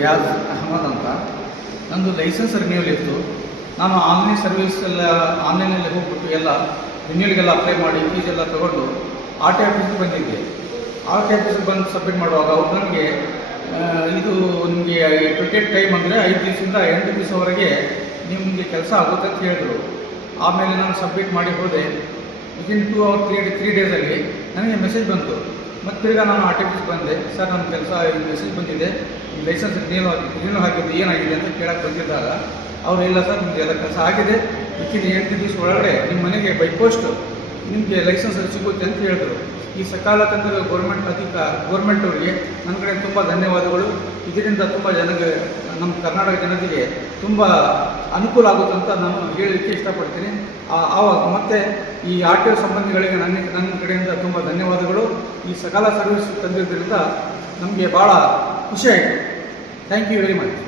ರಿಯಾಜ್ ಅಹಮದ್ ಅಂತ. ನಂದು licence renewal ಇತ್ತು. ನಾನು ಆನ್ಲೈನ್ ಸರ್ವಿಸ್ ಎಲ್ಲ ಆನ್ಲೈನಲ್ಲಿ ಹೋಗ್ಬಿಟ್ಟು ಎಲ್ಲ ರಿನ್ಯೂವಲ್ಗೆಲ್ಲ ಅಪ್ಲೈ ಮಾಡಿ ಫೀಸ್ ಎಲ್ಲ ತೊಗೊಂಡು ಆರ್ ಟಿ ಆಫೀಸ್ಗೆ ಬಂದಿದ್ದೆ. ಆರ್ ಟಿ ಆಫೀಸ್ಗೆ ಬಂದು ಸಬ್ಮಿಟ್ ಮಾಡುವಾಗ ಅವ್ರು ನನಗೆ ಇದು ನಿಮಗೆ 28 ಟೈಮ್ ಅಂದರೆ 5 ದಿವಸದಿಂದ 8 ದಿವಸವರೆಗೆ ನಿಮಗೆ ಕೆಲಸ ಆಗುತ್ತೆ ಅಂತ ಹೇಳಿದ್ರು. ಆಮೇಲೆ ನಾನು ಸಬ್ಮಿಟ್ ಮಾಡಿ ಹೋದೆ. ವಿತಿನ್ 2 or 3 ಡೇಸಲ್ಲಿ ನನಗೆ ಮೆಸೇಜ್ ಬಂತು. ಮತ್ತು ತಿರ್ಗಿ ನಾನು ಆರ್ ಟಿ ಆಫೀಸ್ಗೆ ಬಂದೆ. ಸರ್ ನನ್ನ ಕೆಲಸ ಮೆಸೇಜ್ ಬಂದಿದೆ, ಈ ಲೈಸೆನ್ಸ್ ರಿನ್ಯೂವಲ್ ಹಾಕಿದ್ದು ಏನಾಗಿದೆ ಅಂತ ಕೇಳಕ್ಕೆ ಬಂದಿದ್ದಾಗ ಅವರು ಇಲ್ಲ ಸರ್ ನಿಮಗೆಲ್ಲ ಕೆಲಸ ಆಗಿದೆ, ವಿತಿನ್ 8 ದಿವಸ ಒಳಗಡೆ ನಿಮ್ಮ ಮನೆಗೆ ಬೈ ಪೋಸ್ಟ್ ನಿಮಗೆ ಲೈಸೆನ್ಸ್ ಸಿಗುತ್ತೆ ಅಂತ ಹೇಳಿದ್ರು. ಈ ಸಕಾಲ ತಂದ ಗೌರ್ಮೆಂಟ್ ಅವರಿಗೆ ನನ್ನ ಕಡೆ ತುಂಬ ಧನ್ಯವಾದಗಳು. ಇದರಿಂದ ತುಂಬ ನಮ್ಮ ಕರ್ನಾಟಕ ಜನತೆಗೆ ತುಂಬ ಅನುಕೂಲ ಆಗುತ್ತೆ ಅಂತ ನಾನು ಹೇಳಲಿಕ್ಕೆ ಇಷ್ಟಪಡ್ತೀನಿ. ಆವಾಗ ಮತ್ತು ಈ ಆರ್ ಟಿ ಒ ಸಂಬಂಧಿಗಳಿಗೆ ನನ್ನ ಕಡೆಯಿಂದ ತುಂಬ ಧನ್ಯವಾದಗಳು. ಈ ಸಕಾಲ ಸರ್ವಿಸ್ ತಂದಿದ್ದರಿಂದ ನಮಗೆ ಭಾಳ ಖುಷಿಯಾಯಿತು. Thank you very much.